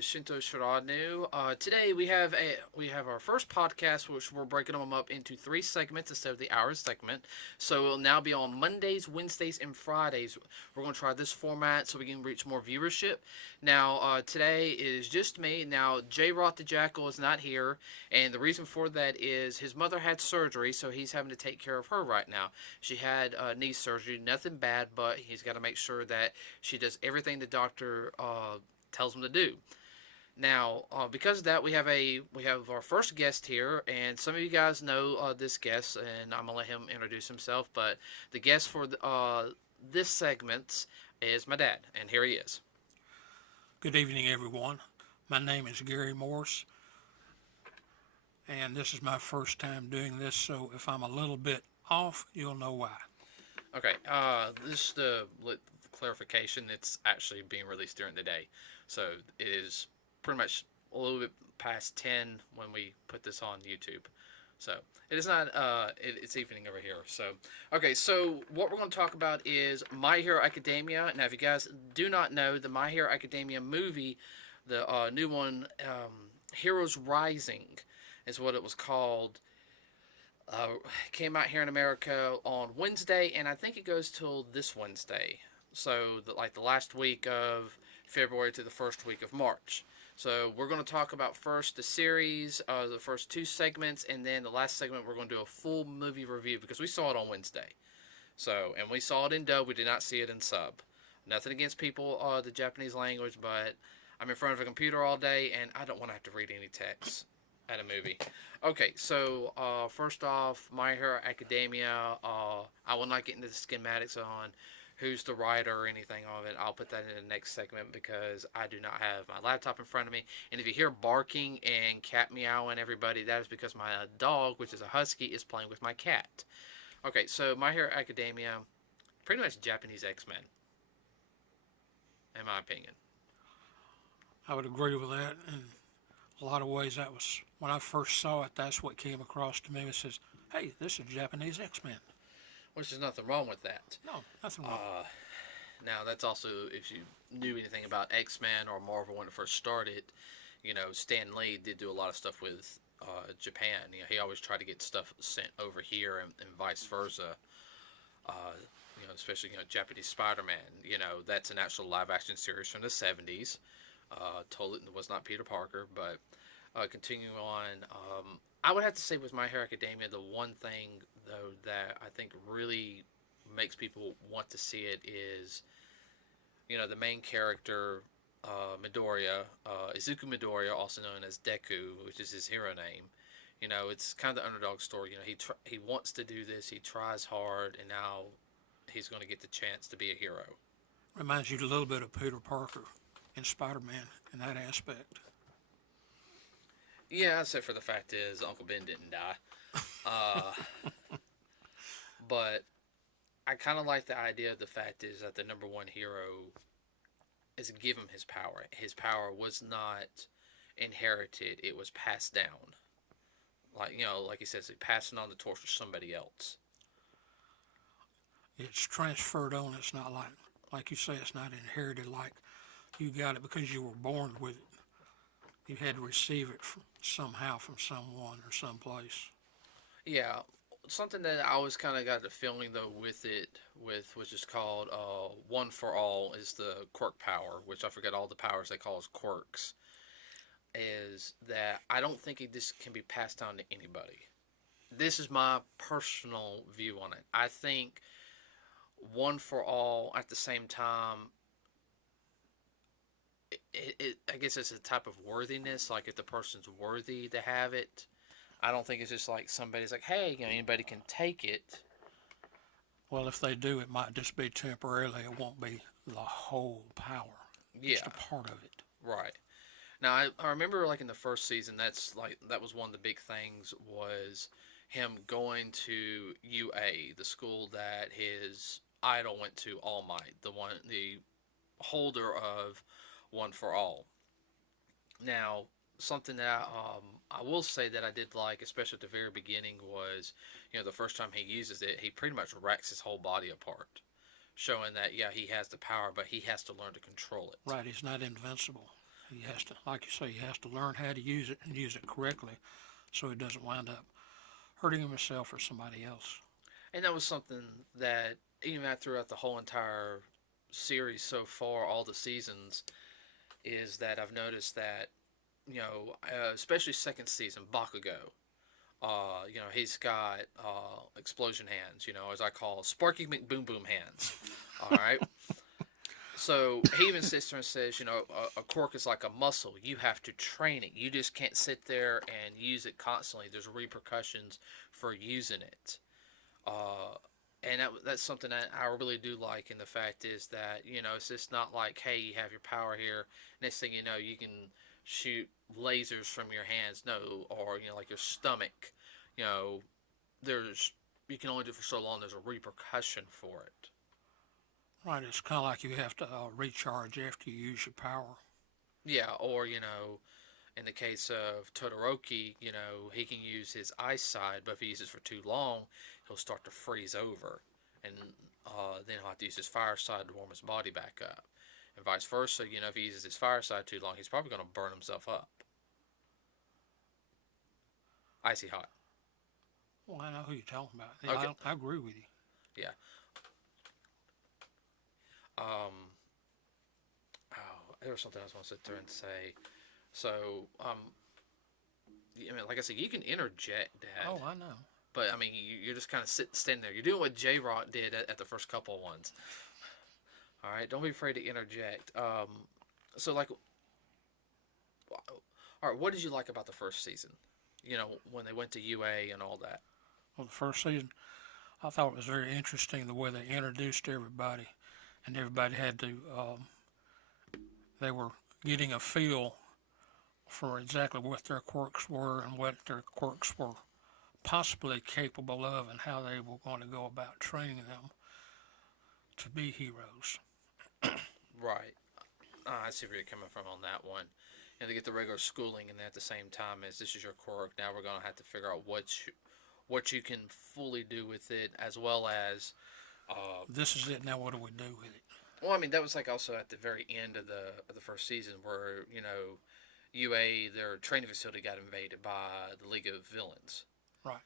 is Shinto Shiranu. Today we have our first podcast, which we're breaking them up into three segments instead of the hour segment. So it'll now be on Mondays, Wednesdays, and Fridays. We're going to try this format so we can reach more viewership. Now today is just me. Now J. Roth the Jackal is not here, and the reason for that is his mother had surgery, so he's having to take care of her right now. She had knee surgery, nothing bad, but he's got to make sure that she does everything the doctor tells him to do. Now, because of that, we have our first guest here, and some of you guys know this guest, and I'm gonna let him introduce himself. But the guest for this segment is my dad, and here he is. Good evening, everyone. My name is Gary Morse, and this is my first time doing this, so if I'm a little bit off, you'll know why. Okay, this clarification. It's actually being released during the day, so it is pretty much a little bit past 10 when we put this on YouTube. So it is not. It's evening over here. So okay. So what we're going to talk about is My Hero Academia. Now, if you guys do not know, the My Hero Academia movie, the new one, Heroes Rising, is what it was called. Came out here in America on Wednesday, and I think it goes till this Wednesday. So the last week of February to the first week of March. So we're going to talk about first the series, the first two segments, and then the last segment we're going to do a full movie review because we saw it on Wednesday. So, and we saw it in dub, we did not see it in sub. Nothing against people, the Japanese language, but I'm in front of a computer all day and I don't want to have to read any text at a movie. Okay, so first off, My Hero Academia, I will not get into the schematics on who's the writer or anything of it. I'll put that in the next segment because I do not have my laptop in front of me. And if you hear barking and cat meowing, everybody, that is because my dog, which is a husky, is playing with my cat. Okay, so My Hero Academia, pretty much Japanese X-Men, in my opinion. I would agree with that. In a lot of ways, that was, when I first saw it, that's what came across to me. It says, hey, this is Japanese X-Men. Which is nothing wrong with that. No, nothing wrong. Now, that's also, if you knew anything about X-Men or Marvel when it first started, Stan Lee did do a lot of stuff with Japan. He always tried to get stuff sent over here and vice versa. Especially, Japanese Spider-Man. That's an actual live-action series from the 70s. Totally was not Peter Parker, but continuing on, I would have to say with My Hero Academia, the one thing, though, that I think really makes people want to see it is, the main character, Midoriya, Izuku Midoriya, also known as Deku, which is his hero name. It's kind of the underdog story. He wants to do this, he tries hard, and now he's going to get the chance to be a hero. Reminds you a little bit of Peter Parker in Spider-Man in that aspect. Yeah, except for the fact is Uncle Ben didn't die. But I kind of like the idea of the fact is that the number one hero is give him his power. His power was not inherited; it was passed down. Like he says, passing on the torch to somebody else. It's transferred on. It's not like you say, it's not inherited like you got it because you were born with it. You had to receive it somehow from someone or someplace. Yeah, something that I always kind of got the feeling though with which is called One for All is the quirk power, which I forget all the powers they call as quirks. Is that I don't think this can be passed down to anybody. This is my personal view on it. I think One for All at the same time. I guess it's a type of worthiness. Like if the person's worthy to have it, I don't think it's just like somebody's like, hey, anybody can take it. Well, if they do, it might just be temporarily. It won't be the whole power. Yeah, just a part of it. Right. Now I remember like in the first season, that was one of the big things was him going to UA, the school that his idol went to, All Might, the holder of One for All. Now, something that I will say that I did like, especially at the very beginning, was, the first time he uses it, he pretty much wrecks his whole body apart, showing that, yeah, he has the power, but he has to learn to control it. Right, he's not invincible. He has to, like you say, he has to learn how to use it and use it correctly, so he doesn't wind up hurting himself or somebody else. And that was something that even throughout the whole entire series so far, all the seasons, is that I've noticed that especially second season Bakugo. He's got explosion hands, as I call Sparky McBoom Boom hands. All right. So he even sits there and says, a quirk is like a muscle. You have to train it. You just can't sit there and use it constantly. There's repercussions for using it. And that's something that I really do like. And the fact is that, it's just not like, hey, you have your power here. Next thing you know, you can shoot lasers from your hands. No, or, like your stomach. You can only do it for so long. There's a repercussion for it. Right, it's kind of like you have to recharge after you use your power. Yeah, or, in the case of Todoroki, he can use his eyesight, but if he uses it for too long, he'll start to freeze over. And then he'll have to use his fire side to warm his body back up. And vice versa, if he uses his fire side too long, he's probably going to burn himself up. Icy hot. Well, I know who you're talking about. Yeah, Okay. I agree with you. Yeah. There was something else I want to sit there and say. So, like I said, you can interject, Dad. Oh, I know. But, you're just kind of standing there. You're doing what J-Rock did at the first couple of ones. All right? Don't be afraid to interject. So, like, all right, what did you like about the first season? When they went to UA and all that. Well, the first season, I thought it was very interesting the way they introduced everybody. And everybody had to, they were getting a feel for exactly what their quirks were and what their quirks were possibly capable of and how they were going to go about training them to be heroes. Right. I see where you're coming from on that one. They get the regular schooling, and at the same time as this is your quirk, now we're going to have to figure out what you can fully do with it, as well as... this is it, now what do we do with it? Well, that was like also at the very end of the first season where, UA, their training facility got invaded by the League of Villains. Right.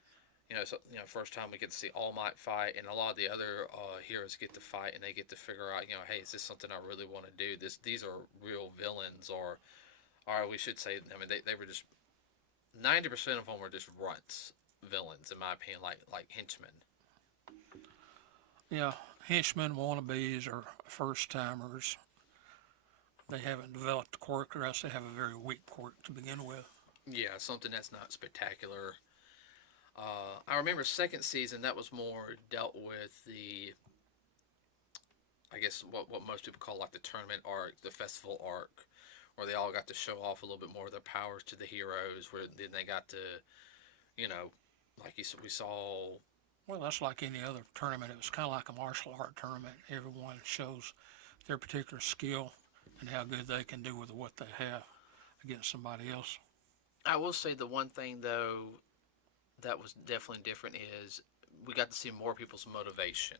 First time we get to see All Might fight, and a lot of the other heroes get to fight, and they get to figure out, hey, is this something I really want to do? These are real villains, or we should say, they were just 90% of them were just runts, villains, in my opinion, like henchmen. Yeah, henchmen, wannabes, or first timers. They haven't developed the quirk, or else they have a very weak quirk to begin with. Yeah, something that's not spectacular. I remember second season, that was more dealt with I guess what most people call like the tournament arc, the festival arc, where they all got to show off a little bit more of their powers to the heroes, where then they got to, like we saw. Well, that's like any other tournament. It was kind of like a martial art tournament. Everyone shows their particular skill and how good they can do with what they have against somebody else. I will say the one thing, though, that was definitely different is we got to see more people's motivation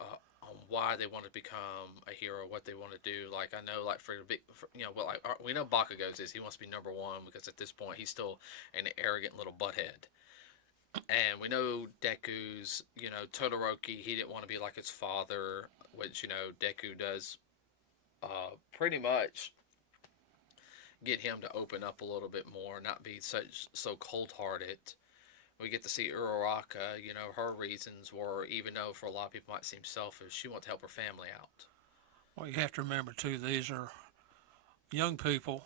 on why they want to become a hero, what they want to do. Like, I know, like, we know Bakugo's is he wants to be number one because at this point he's still an arrogant little butthead. And we know Deku's, Todoroki, he didn't want to be like his father, which, Deku does pretty much get him to open up a little bit more, not be so cold-hearted. We get to see Uraraka, her reasons were, even though for a lot of people might seem selfish, she wants to help her family out. Well, you have to remember, too, these are young people.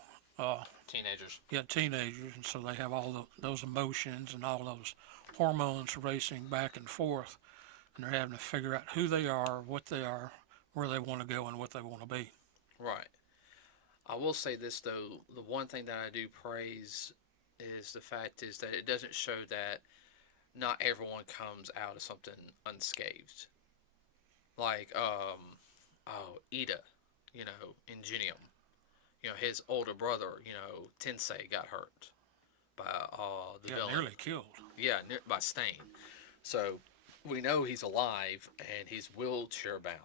Teenagers. Yeah, teenagers, and so they have all those emotions and all those hormones racing back and forth, and they're having to figure out who they are, what they are, where they want to go, and what they want to be. Right. I will say this, though. The one thing that I do praise is the fact is that it doesn't show that not everyone comes out of something unscathed. Like, Ida, Ingenium. His older brother, Tensei, got hurt by the villain. Nearly killed. Yeah, by Stain. So we know he's alive and he's wheelchair bound.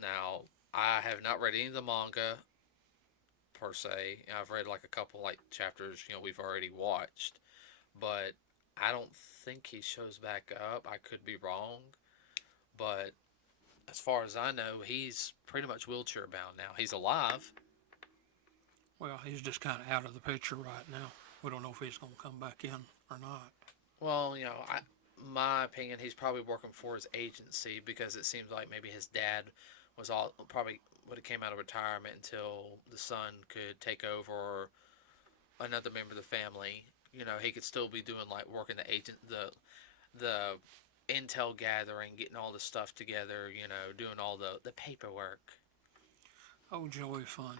Now, I have not read any of the manga per se. I've read like a couple like chapters, we've already watched, but I don't think he shows back up. I could be wrong, but as far as I know, he's pretty much wheelchair bound now. He's alive. Well, he's just kind of out of the picture right now. We don't know if he's going to come back in or not. Well, my opinion, he's probably working for his agency because it seems like maybe his dad was all probably would have came out of retirement until the son could take over or another member of the family. He could still be doing like working the intel gathering, getting all the stuff together, doing all the paperwork. Oh, Joey Fun.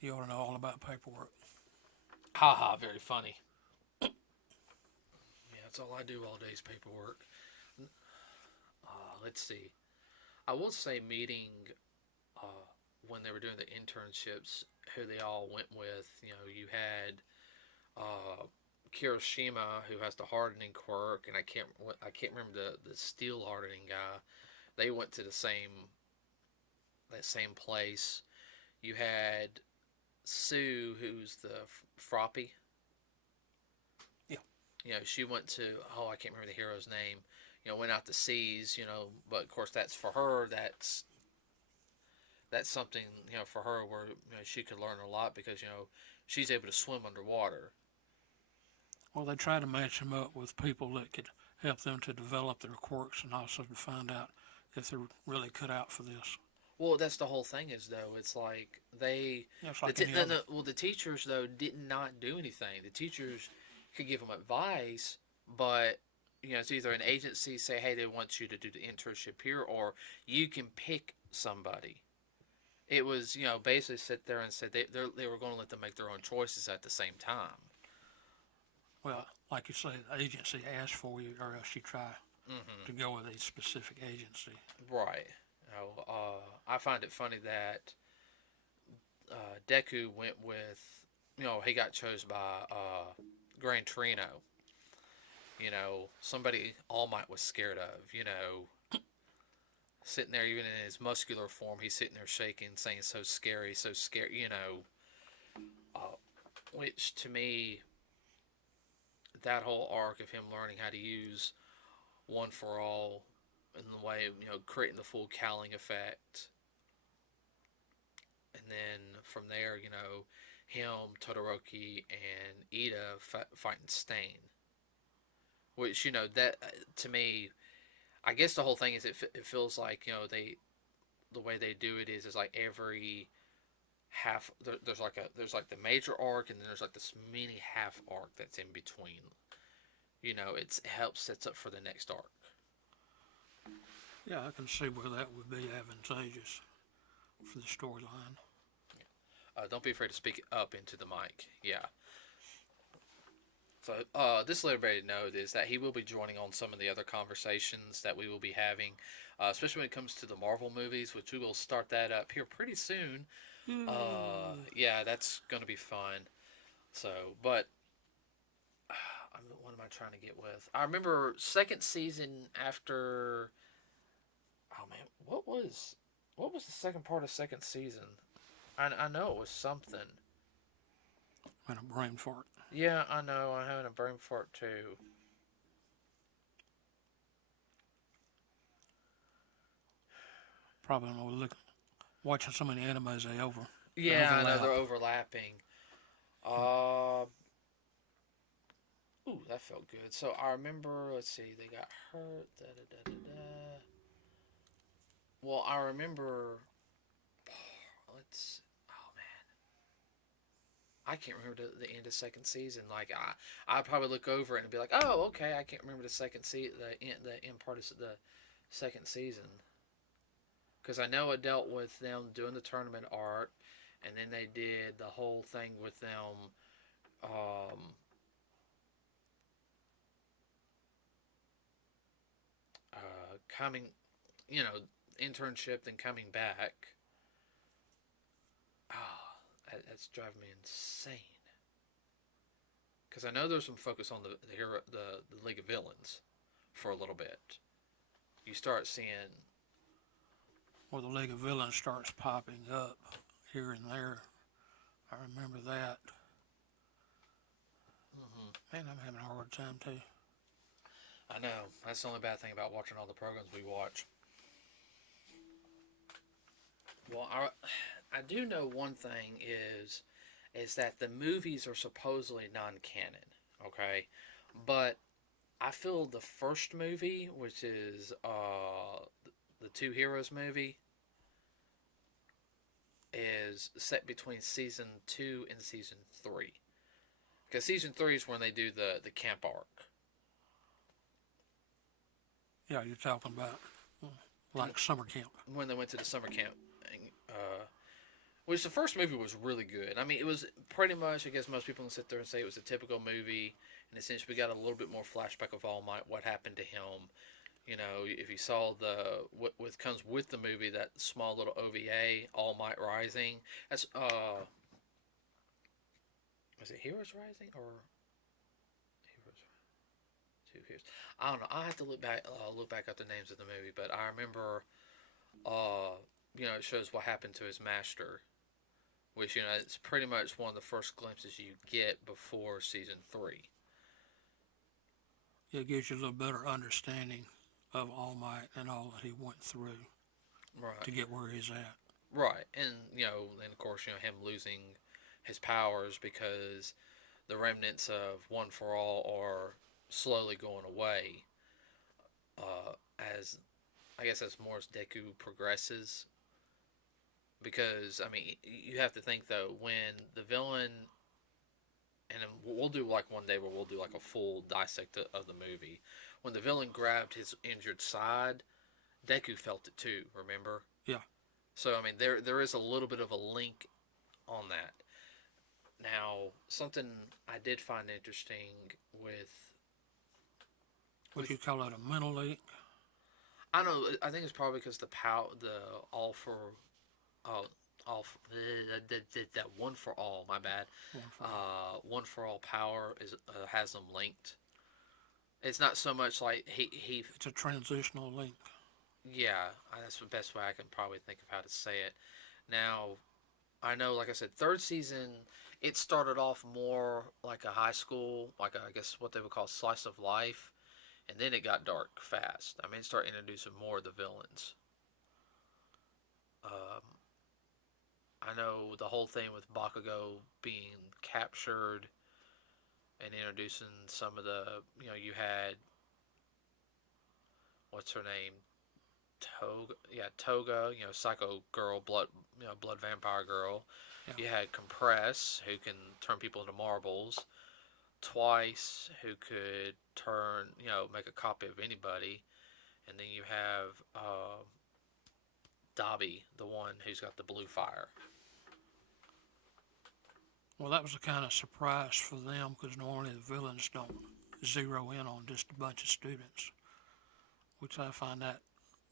You ought to know all about paperwork. Haha, very funny. Yeah, that's all I do all day is paperwork. Let's see. I will say meeting when they were doing the internships, who they all went with. You had Kirishima, who has the hardening quirk, and I can't remember the steel hardening guy. They went to that same place. You had Sue, who's the Froppy. Yeah. She went to, I can't remember the hero's name. Went out to seas. But of course that's for her. That's something for her where she could learn a lot because she's able to swim underwater. Well, they try to match them up with people that could help them to develop their quirks and also to find out if they're really cut out for this. Well, that's the whole thing is though. It's like the teachers though did not do anything. The teachers could give them advice, but it's either an agency say, hey, they want you to do the internship here, or you can pick somebody. It was basically sit there and said they were going to let them make their own choices at the same time. Well, like you say, the agency asks for you, or else you try to go with a specific agency. Right. I find it funny that Deku went with, he got chose by Gran Torino. Somebody All Might was scared of. Sitting there, even in his muscular form, he's sitting there shaking, saying, so scary, which to me, that whole arc of him learning how to use One for All in the way of, creating the full cowling effect. And then from there, him, Todoroki, and Ida fighting Stain. Which, that, to me, I guess the whole thing is it feels like, the way they do it is like every half, there's like the major arc, and then there's like this mini half arc that's in between. It helps sets up for the next arc. Yeah, I can see where that would be advantageous for the storyline. Don't be afraid to speak up into the mic. Yeah. So, this will let everybody know is that he will be joining on some of the other conversations that we will be having, especially when it comes to the Marvel movies, which we will start that up here pretty soon. Yeah, that's going to be fun. So, but what am I trying to get with? I remember second season after. Oh man, what was the second part of second season? I know it was something. And a brain fart. Yeah, I know. I'm having a brain fart too. Probably watching so many animes they over. Yeah, I know they're overlapping. Ooh, that felt good. So I remember. Let's see, they got hurt. Well, I remember. Oh man, I can't remember the end of second season. Like I'd probably look over it and be like, oh, okay, I can't remember the end part of the second season. Because I know it dealt with them doing the tournament art, and then they did the whole thing with them. Coming, internship, then coming back. That's driving me insane. Because I know there's some focus on the League of Villains for a little bit. You start seeing. Well, the League of Villains starts popping up here and there. I remember that. Hmm. Man, I'm having a hard time too. I know. That's the only bad thing about watching all the programs we watch. Well, I do know one thing is that the movies are supposedly non-canon, okay? But I feel the first movie, which is the Two Heroes movie, is set between season 2 and season 3. Because season 3 is when they do the camp arc. Yeah, you're talking about like summer camp. When they went to the summer camp. Which the first movie was really good. I mean, it was pretty much, I guess most people can sit there and say it was a typical movie. In a sense, we got a little bit more flashback of All Might, what happened to him. You know, if you saw what comes with the movie, that small little OVA, All Might Rising. That's was it Heroes Rising or Heroes? Two Heroes. I don't know. I have to look back up the names of the movie, but I remember, it shows what happened to his master, which it's pretty much one of the first glimpses you get before season 3. It gives you a little better understanding of All Might and all that he went through Right. to get where he's at. Right, and then of course him losing his powers because the remnants of One for All are slowly going away. As I guess as more as Deku progresses, because I mean you have to think though when the villain, and we'll do like one day where we'll do like a full dissect of the movie. When the villain grabbed his injured side, Deku felt it too. Remember? Yeah. So I mean there is a little bit of a link on that. Now something I did find interesting with Would you call it a mental link? I don't know. I think it's probably because the all for uh, all for, that one for all. My bad. One for all power is has them linked. It's not so much like he. It's a transitional link. Yeah, that's the best way I can probably think of how to say it. Now, I know, like I said, third season it started off more like a high school, like I guess what they would call slice of life, and then it got dark fast. I mean, it started introducing more of the villains. Um, I know the whole thing with Bakugo being captured and introducing some of the, you had what's her name, Toga, psycho girl, blood vampire girl. Yeah. You had Compress, who can turn people into marbles. Twice, who could turn, make a copy of anybody. And then you have Dobby, the one who's got the blue fire. Well, that was a kind of surprise for them because normally the villains don't zero in on just a bunch of students, which I find that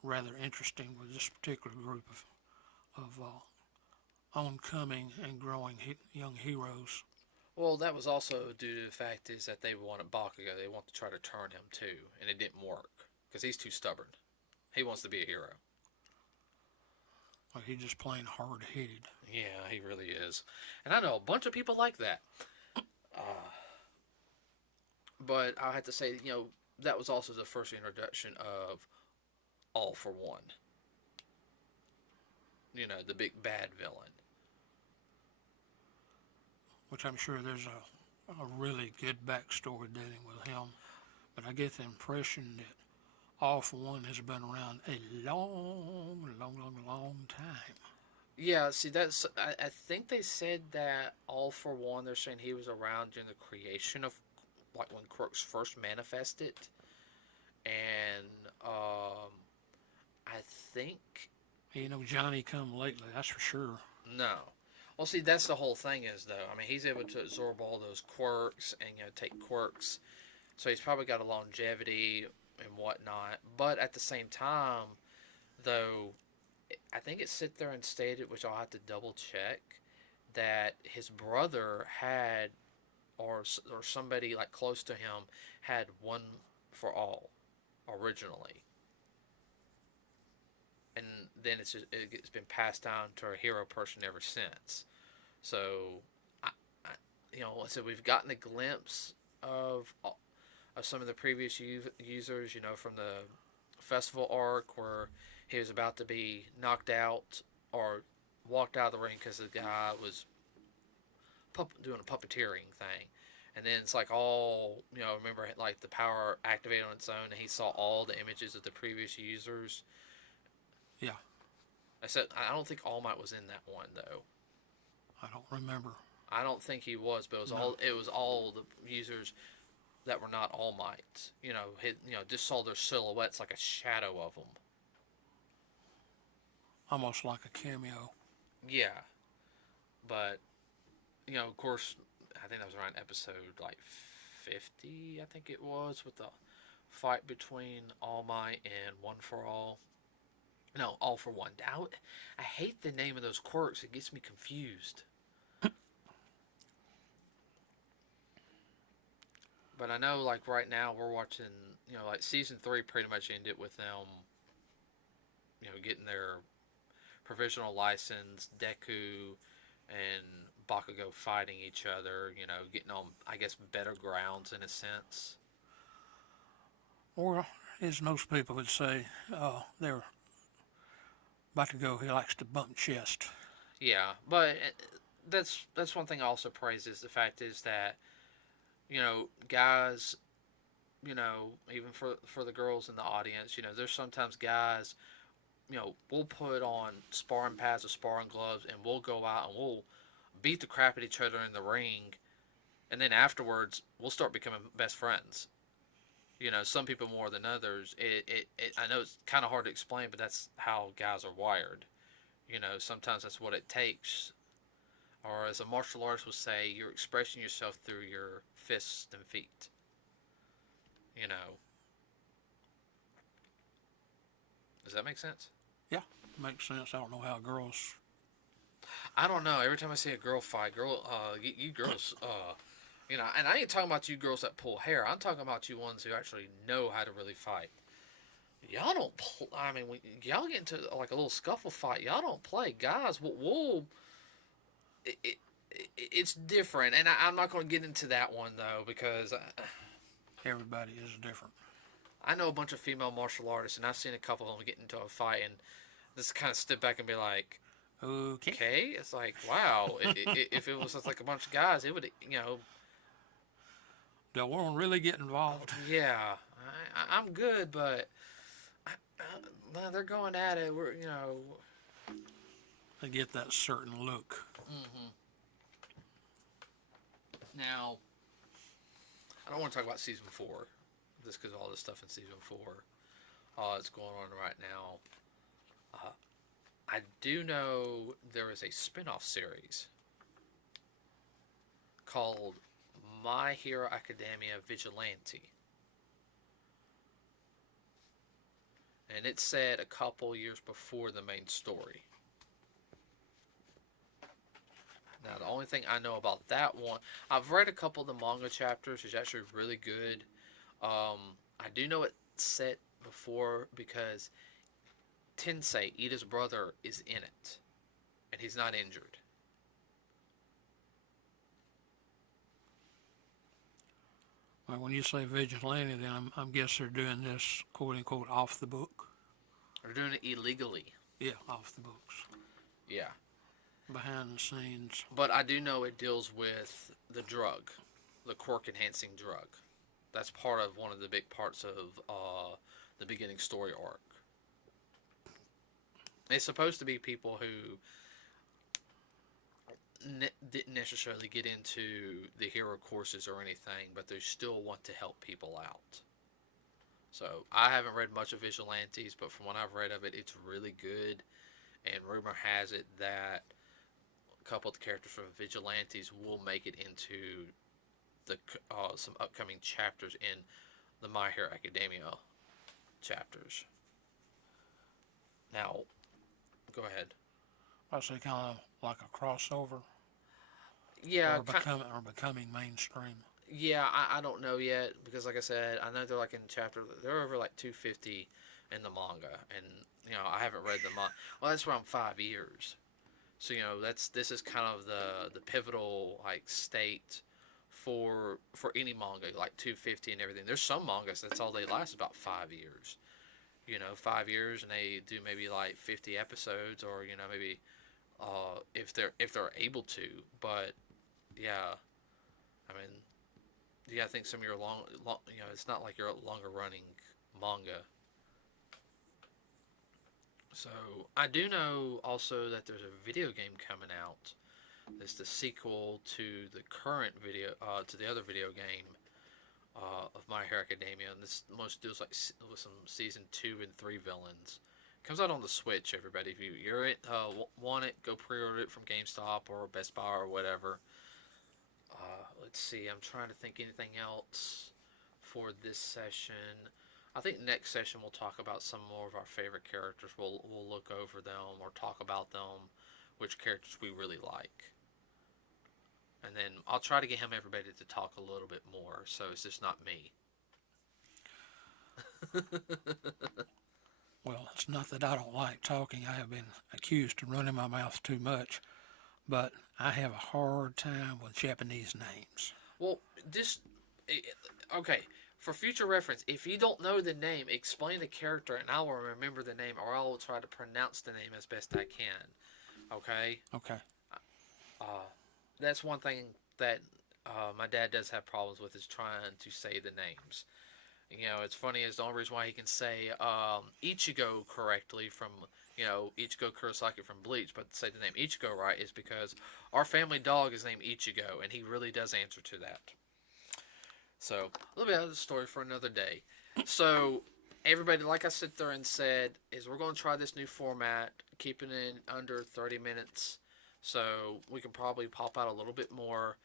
rather interesting with this particular group of oncoming and growing young heroes. Well, that was also due to the fact is that they wanted Bakugo. They want to try to turn him too, and it didn't work because he's too stubborn. He wants to be a hero. Like he's just plain hard-headed. Yeah, he really is, and I know a bunch of people like that. But I have to say, that was also the first introduction of All for One. The big bad villain. Which I'm sure there's a really good backstory dealing with him. But I get the impression that All for One has been around a long time. Yeah, see, I think they said that All for One, they're saying he was around during the creation of, like, when Crooks first manifested. And, I think... Johnny come lately, that's for sure. No. Well, see, that's the whole thing is, though. I mean, he's able to absorb all those quirks and, take quirks. So he's probably got a longevity and whatnot. But at the same time, though, I think it sit there and stated, which I'll have to double check, that his brother had, or somebody like close to him, had One for All originally. And then it's been passed down to a hero person ever since. So like I said, we've gotten a glimpse of some of the previous users. From the festival arc where he was about to be knocked out or walked out of the ring because the guy was doing a puppeteering thing. And then it's like remember like the power activated on its own, and he saw all the images of the previous users. Yeah. I don't think All Might was in that one though. I don't remember. I don't think he was, but it was all the users that were not All Might. Just saw their silhouettes like a shadow of them. Almost like a cameo. Yeah, but of course, I think that was around episode like 50. I think it was, with the fight between All Might and One for All. No, All for One. I hate the name of those quirks. It gets me confused. But I know, like, right now we're watching, like, season 3 pretty much ended with them, getting their provisional license, Deku and Bakugo fighting each other, getting on, I guess, better grounds in a sense. Or, as most people would say, they're Bakugo, he likes to bump chest. Yeah, but that's one thing I also praise is the fact is that, guys, even for the girls in the audience, there's sometimes guys, we'll put on sparring pads or sparring gloves and we'll go out and we'll beat the crap at each other in the ring, and then afterwards we'll start becoming best friends. Some people more than others. I know it's kind of hard to explain, but that's how guys are wired. Sometimes that's what it takes. Or as a martial artist would say, you're expressing yourself through your fists and feet. Does that make sense? Yeah, makes sense. I don't know how girls... I don't know. Every time I see a girl fight, you girls, and I ain't talking about you girls that pull hair. I'm talking about you ones who actually know how to really fight. Y'all don't. When y'all get into like a little scuffle fight, y'all don't play. Guys, it's different, and I'm not going to get into that one though because everybody is different. I know a bunch of female martial artists, and I've seen a couple of them get into a fight, and just kind of step back and be like, "Okay." It's like, wow. If it was just like a bunch of guys, it would, Don't want to really get involved. Yeah, I'm good, but they're going at it. We're, They get that certain look. Mm-hmm. Now, I don't want to talk about season 4, just because of all this stuff in season 4 that's going on right now. I do know there is a spin-off series called My Hero Academia Vigilante. And it's set a couple years before the main story. Now, the only thing I know about that one, I've read a couple of the manga chapters. It's actually really good. I do know it's set before because Tensei, Ida's brother, is in it. And he's not injured. Well, when you say vigilante, then I guess they're doing this, quote-unquote, off the book. They're doing it illegally. Yeah, off the books. Yeah. Behind the scenes. But I do know it deals with the drug, the quirk-enhancing drug. That's part of one of the big parts of the beginning story arc. It's supposed to be people who didn't necessarily get into the hero courses or anything, but they still want to help people out. So I haven't read much of Vigilantes, but from what I've read of it, it's really good. And rumor has it that a couple of the characters from Vigilantes will make it into the some upcoming chapters in the My Hero Academia chapters. Now, go ahead. I say kind of like a crossover. Yeah, or becoming mainstream. Yeah, I don't know yet because, like I said, I know they're like in chapter. They're over like 250 in the manga, and I haven't read the manga. Well, that's around 5 years. So this is kind of the pivotal like state for any manga, like 250 and everything. There's some mangas that's all they last about 5 years. 5 years, and they do maybe like 50 episodes, or maybe if they're able to. But yeah, I mean, yeah, I think some of your long it's not like your longer running manga. So I do know also that there's a video game coming out. It's the sequel to the current to the other video game of My Hero Academia, and this most deals like with some season 2 and 3 villains. Comes out on the Switch, everybody. If want it, go pre-order it from GameStop or Best Buy or whatever. Let's see. I'm trying to think anything else for this session. I think next session we'll talk about some more of our favorite characters. We'll look over them or talk about them, which characters we really like. And then I'll try to get everybody to talk a little bit more, so it's just not me. Well, it's not that I don't like talking. I have been accused of running my mouth too much, but I have a hard time with Japanese names. Well, okay. For future reference, if you don't know the name, explain the character, and I will remember the name, or I will try to pronounce the name as best I can. Okay. Okay. That's one thing that my dad does have problems with, is trying to say the names. It's funny, is the only reason why he can say Ichigo correctly from Ichigo Kurosaki from Bleach, but say the name Ichigo right is because our family dog is named Ichigo, and he really does answer to that. So a little bit of the story for another day. So everybody, like I sit there and said, is we're going to try this new format, keeping it under 30 minutes. So we can probably pop out a little bit more.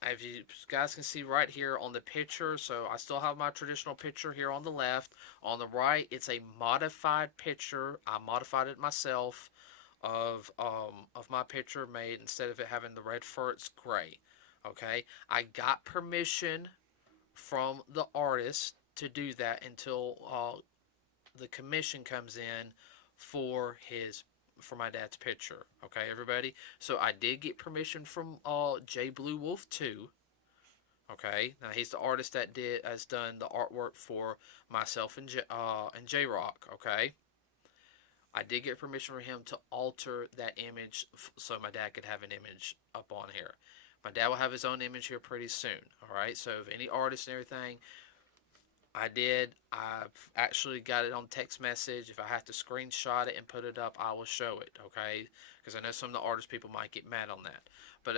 As you guys can see right here on the picture, so I still have my traditional picture here on the left. On the right, it's a modified picture. I modified it myself of my picture, made instead of it having the red fur, it's gray. Okay, I got permission from the artist to do that until the commission comes in for my dad's picture. Okay, everybody. So I did get permission from J Blue Wolf 2. Okay, now he's the artist that has done the artwork for myself and J Rock. Okay, I did get permission from him to alter that image so my dad could have an image up on here. My dad will have his own image here pretty soon. All right, so if any artists and everything, I've actually got it on text message. If I have to screenshot it and put it up, I will show it, okay? Because I know some of the artist people might get mad on that. But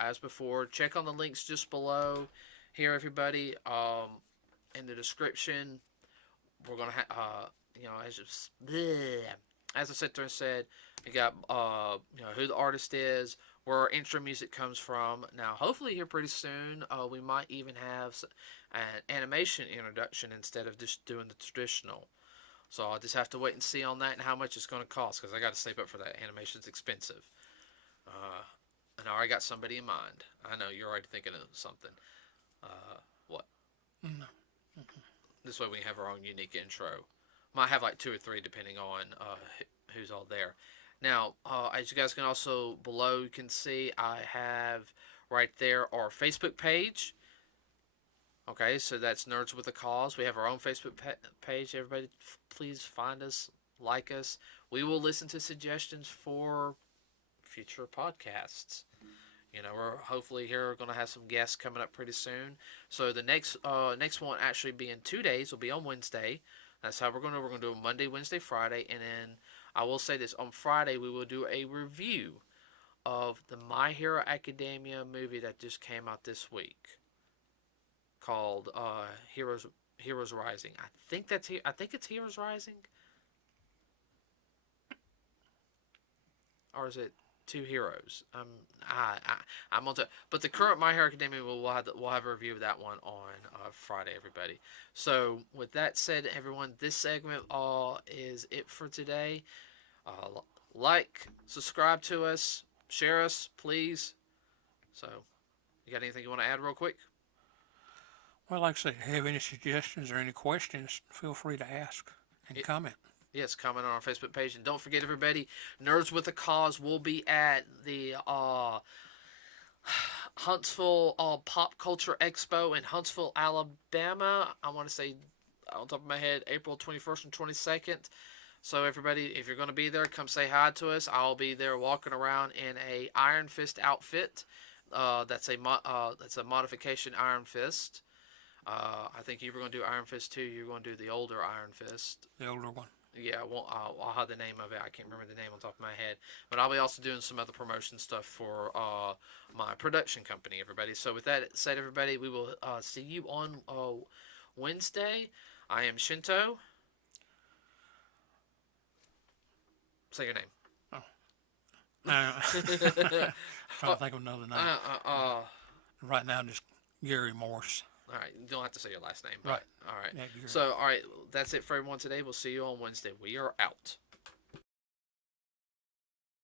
as before, check on the links just below here, everybody. In the description, we're going to have, as I sat there and said, we got, who the artist is, where our intro music comes from. Now, hopefully here pretty soon, we might even have an animation introduction instead of just doing the traditional. So I'll just have to wait and see on that and how much it's going to cost, because I got to save up for that. Animation's expensive. And I already got somebody in mind. I know you're already thinking of something. What? No. This way we have our own unique intro. Might have like 2 or 3 depending on who's all there. Now, as you guys can also below, you can see I have right there our Facebook page. Okay, so that's Nerds with a Cause. We have our own Facebook page. Everybody, please find us, like us. We will listen to suggestions for future podcasts. We're hopefully here going to have some guests coming up pretty soon. So the next one actually be in 2 days. Will be on Wednesday. That's how we're going to do a Monday, Wednesday, Friday, and then I will say this, on Friday we will do a review of the My Hero Academia movie that just came out this week, called Heroes Rising. I think it's Heroes Rising, or is it Two Heroes? I'm on to, but the current My Hero Academia we'll have a review of that one on Friday, everybody. So with that said, everyone, this segment is it for today. Like, subscribe to us, share us, please. So, you got anything you want to add real quick? Well, like I said, if you have any suggestions or any questions, feel free to ask and comment. Yes, comment on our Facebook page. And don't forget, everybody, Nerds with a Cause will be at the Huntsville Pop Culture Expo in Huntsville, Alabama. I want to say, on top of my head, April 21st and 22nd. So everybody, if you're going to be there, come say hi to us. I'll be there walking around in a Iron Fist outfit. That's a modification Iron Fist. I think you were going to do Iron Fist 2. You're going to do the older Iron Fist. The older one. Yeah, I'll have the name of it. I can't remember the name on top of my head. But I'll be also doing some other promotion stuff for my production company, everybody. So with that said, everybody, we will see you on Wednesday. I am Shinto. Say your name. Trying to think of another name. Right now, just Gary Morse. All right, you don't have to say your last name. But, Right. All right. Yeah, So, all right, that's it for everyone today. We'll see you on Wednesday. We are out.